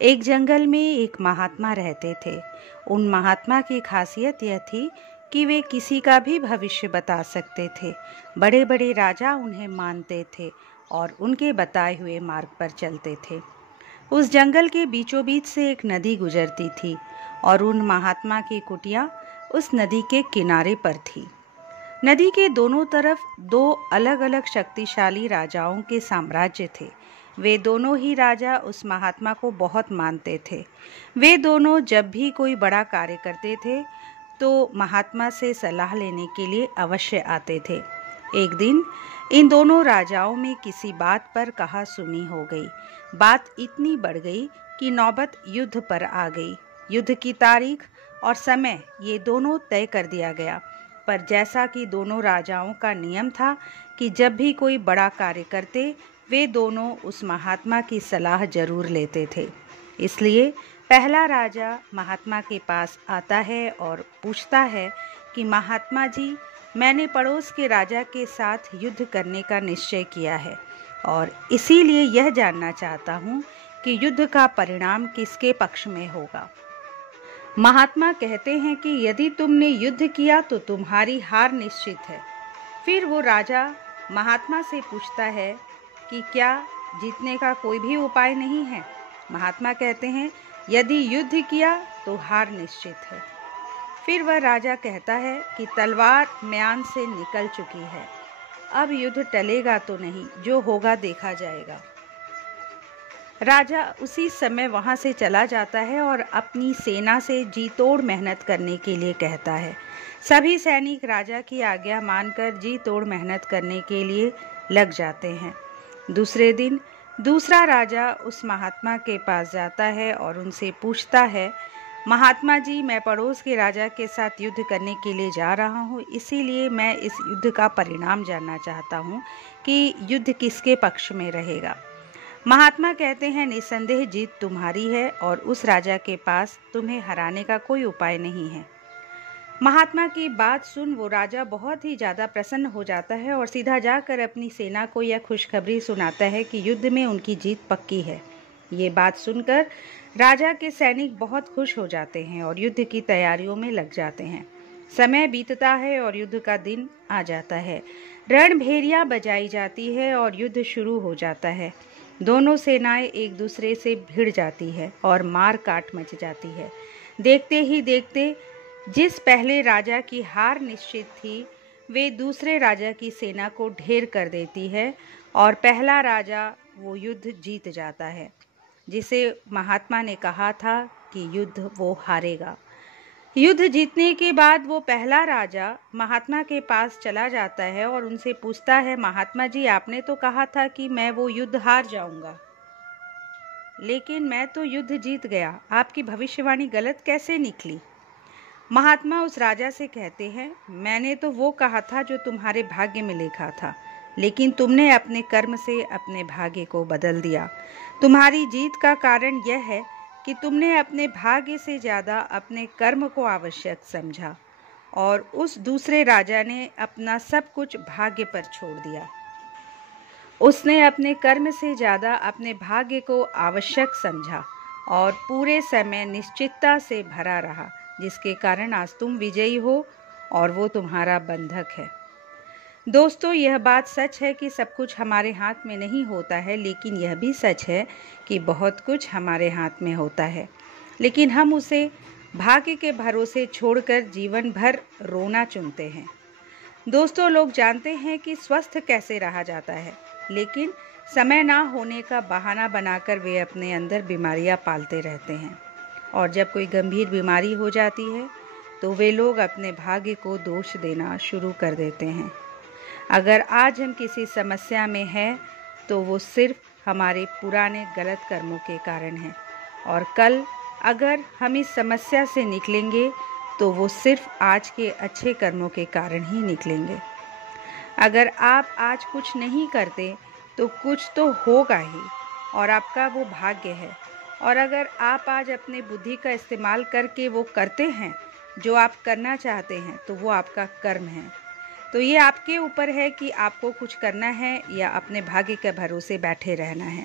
एक जंगल में एक महात्मा रहते थे। उन महात्मा की खासियत यह थी कि वे किसी का भी भविष्य बता सकते थे। बड़े बड़े राजा उन्हें मानते थे और उनके बताए हुए मार्ग पर चलते थे। उस जंगल के बीचों बीच से एक नदी गुजरती थी और उन महात्मा की कुटिया उस नदी के किनारे पर थी। नदी के दोनों तरफ दो अलग अलग शक्तिशाली राजाओं के साम्राज्य थे। वे दोनों ही राजा उस महात्मा को बहुत मानते थे। वे दोनों जब भी कोई बड़ा कार्य करते थे तो महात्मा से सलाह लेने के लिए अवश्य आते थे। एक दिन इन दोनों राजाओं में किसी बात पर कहा सुनी हो गई। बात इतनी बढ़ गई कि नौबत युद्ध पर आ गई। युद्ध की तारीख और समय ये दोनों तय कर दिया गया। पर जैसा कि दोनों राजाओं का नियम था कि जब भी कोई बड़ा कार्य करते वे दोनों उस महात्मा की सलाह जरूर लेते थे। इसलिए पहला राजा महात्मा के पास आता है और पूछता है कि महात्मा जी, मैंने पड़ोस के राजा के साथ युद्ध करने का निश्चय किया है और इसीलिए यह जानना चाहता हूँ कि युद्ध का परिणाम किसके पक्ष में होगा। महात्मा कहते हैं कि यदि तुमने युद्ध किया तो तुम्हारी हार निश्चित है। फिर वो राजा महात्मा से पूछता है कि क्या जीतने का कोई भी उपाय नहीं है। महात्मा कहते हैं यदि युद्ध किया तो हार निश्चित है। फिर वह राजा कहता है कि तलवार म्यान से निकल चुकी है, अब युद्ध टलेगा तो नहीं, जो होगा देखा जाएगा। राजा उसी समय वहां से चला जाता है और अपनी सेना से जी तोड़ मेहनत करने के लिए कहता है। सभी सैनिक राजा की आज्ञा मानकर जी तोड़ मेहनत करने के लिए लग जाते हैं। दूसरे दिन दूसरा राजा उस महात्मा के पास जाता है और उनसे पूछता है, महात्मा जी, मैं पड़ोस के राजा के साथ युद्ध करने के लिए जा रहा हूँ, इसीलिए मैं इस युद्ध का परिणाम जानना चाहता हूँ कि युद्ध किसके पक्ष में रहेगा। महात्मा कहते हैं निस्संदेह जीत तुम्हारी है और उस राजा के पास तुम्हें हराने का कोई उपाय नहीं है। महात्मा की बात सुन वो राजा बहुत ही ज़्यादा प्रसन्न हो जाता है और सीधा जाकर अपनी सेना को यह खुशखबरी सुनाता है कि युद्ध में उनकी जीत पक्की है। ये बात सुनकर राजा के सैनिक बहुत खुश हो जाते हैं और युद्ध की तैयारियों में लग जाते हैं। समय बीतता है और युद्ध का दिन आ जाता है। रणभेरियाँ बजाई जाती है और युद्ध शुरू हो जाता है। दोनों सेनाएं एक दूसरे से भिड़ जाती है और मार काट मच जाती है। देखते ही देखते जिस पहले राजा की हार निश्चित थी वे दूसरे राजा की सेना को ढेर कर देती है और पहला राजा वो युद्ध जीत जाता है जिसे महात्मा ने कहा था कि युद्ध वो हारेगा। युद्ध जीतने के बाद वो पहला राजा महात्मा के पास चला जाता है और उनसे पूछता है, महात्मा जी, आपने तो कहा था कि मैं वो युद्ध हार जाऊंगा, लेकिन मैं तो युद्ध जीत गया। आपकी भविष्यवाणी गलत कैसे निकली। महात्मा उस राजा से कहते हैं, मैंने तो वो कहा था जो तुम्हारे भाग्य में लिखा था, लेकिन तुमने अपने कर्म से अपने भाग्य को बदल दिया। तुम्हारी जीत का कारण यह है कि तुमने अपने भाग्य से ज़्यादा अपने कर्म को आवश्यक समझा और उस दूसरे राजा ने अपना सब कुछ भाग्य पर छोड़ दिया। उसने अपने कर्म से ज़्यादा अपने भाग्य को आवश्यक समझा और पूरे समय निश्चितता से भरा रहा, जिसके कारण आज तुम विजयी हो और वो तुम्हारा बंधक है। दोस्तों, यह बात सच है कि सब कुछ हमारे हाथ में नहीं होता है, लेकिन यह भी सच है कि बहुत कुछ हमारे हाथ में होता है, लेकिन हम उसे भाग्य के भरोसे छोड़कर जीवन भर रोना चुनते हैं। दोस्तों, लोग जानते हैं कि स्वस्थ कैसे रहा जाता है, लेकिन समय ना होने का बहाना बनाकर वे अपने अंदर बीमारियां पालते रहते हैं और जब कोई गंभीर बीमारी हो जाती है तो वे लोग अपने भाग्य को दोष देना शुरू कर देते हैं। अगर आज हम किसी समस्या में हैं तो वो सिर्फ हमारे पुराने गलत कर्मों के कारण है और कल अगर हम इस समस्या से निकलेंगे तो वो सिर्फ आज के अच्छे कर्मों के कारण ही निकलेंगे। अगर आप आज कुछ नहीं करते तो कुछ तो होगा ही और आपका वो भाग्य है, और अगर आप आज अपने बुद्धि का इस्तेमाल करके वो करते हैं जो आप करना चाहते हैं तो वो आपका कर्म है। तो ये आपके ऊपर है कि आपको कुछ करना है या अपने भाग्य के भरोसे बैठे रहना है।